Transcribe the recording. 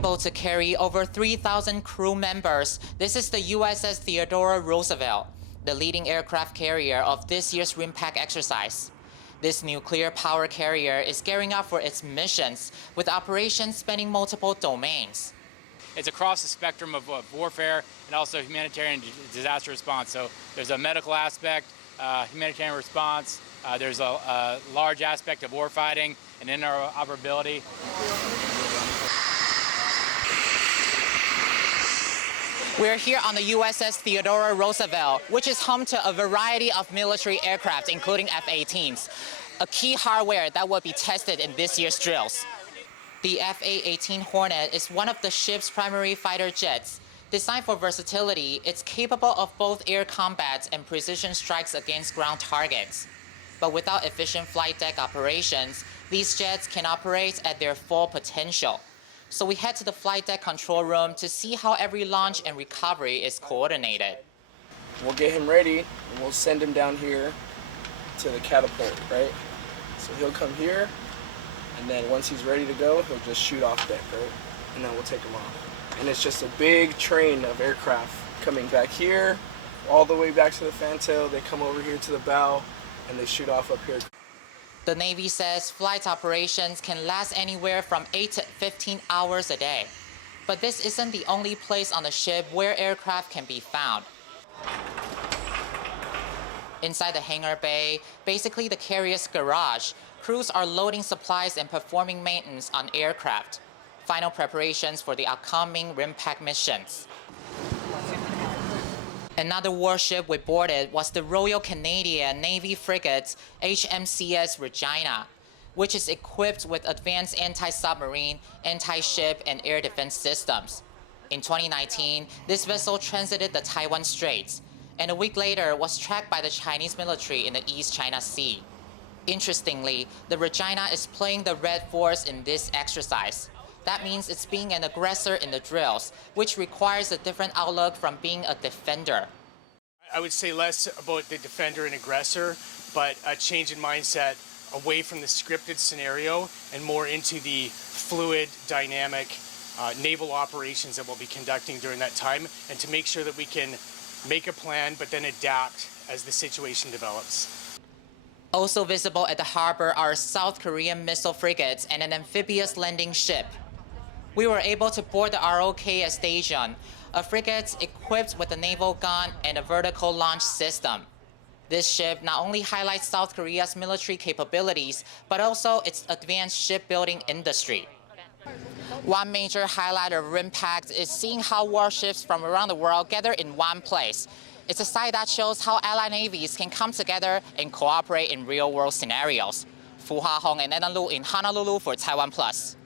Able to carry over 3,000 crew members, this is the USS Theodore Roosevelt, the leading aircraft carrier of this year's RIMPAC exercise. This nuclear power carrier is gearing up for its missions, with operations spanning multiple domains. It's across the spectrum of warfare and also humanitarian disaster response. So there's a medical aspect, humanitarian response, there's a large aspect of warfighting and interoperability. We're here on the USS Theodore Roosevelt, which is home to a variety of military aircraft, including F-18s, a key hardware that will be tested in this year's drills. The F-A-18 Hornet is one of the ship's primary fighter jets. Designed for versatility, it's capable of both air combat and precision strikes against ground targets. But without efficient flight deck operations, these jets can operate at their full potential. So we head to the flight deck control room to see how every launch and recovery is coordinated. We'll get him ready and we'll send him down here to the catapult, right? So he'll come here, and then once he's ready to go, he'll just shoot off deck, right? And then we'll take him off. And it's just a big train of aircraft coming back here, all the way back to the fantail. They come over here to the bow, and they shoot off up here. The Navy says flight operations can last anywhere from 8 to 15 hours a day. But this isn't the only place on the ship where aircraft can be found. Inside the hangar bay, basically the carrier's garage, crews are loading supplies and performing maintenance on aircraft. Final preparations for the upcoming RIMPAC missions. Another warship we boarded was the Royal Canadian Navy frigate HMCS Regina, which is equipped with advanced anti-submarine, anti-ship, and air defense systems. In 2019, this vessel transited the Taiwan Straits, and a week later was tracked by the Chinese military in the East China Sea. Interestingly, the Regina is playing the Red Force in this exercise. That means it's being an aggressor in the drills, which requires a different outlook from being a defender. I would say less about the defender and aggressor, but a change in mindset away from the scripted scenario and more into the fluid, dynamic naval operations that we'll be conducting during that time, and to make sure that we can make a plan but then adapt as the situation develops. Also visible at the harbor are South Korean missile frigates and an amphibious landing ship. We were able to board the ROKS Station, a frigate equipped with a naval gun and a vertical launch system. This ship not only highlights South Korea's military capabilities, but also its advanced shipbuilding industry. One major highlight of RIMPAC is seeing how warships from around the world gather in one place. It's a site that shows how allied navies can come together and cooperate in real-world scenarios. Fuhua, Hong, and Lu in Honolulu for TaiwanPlus.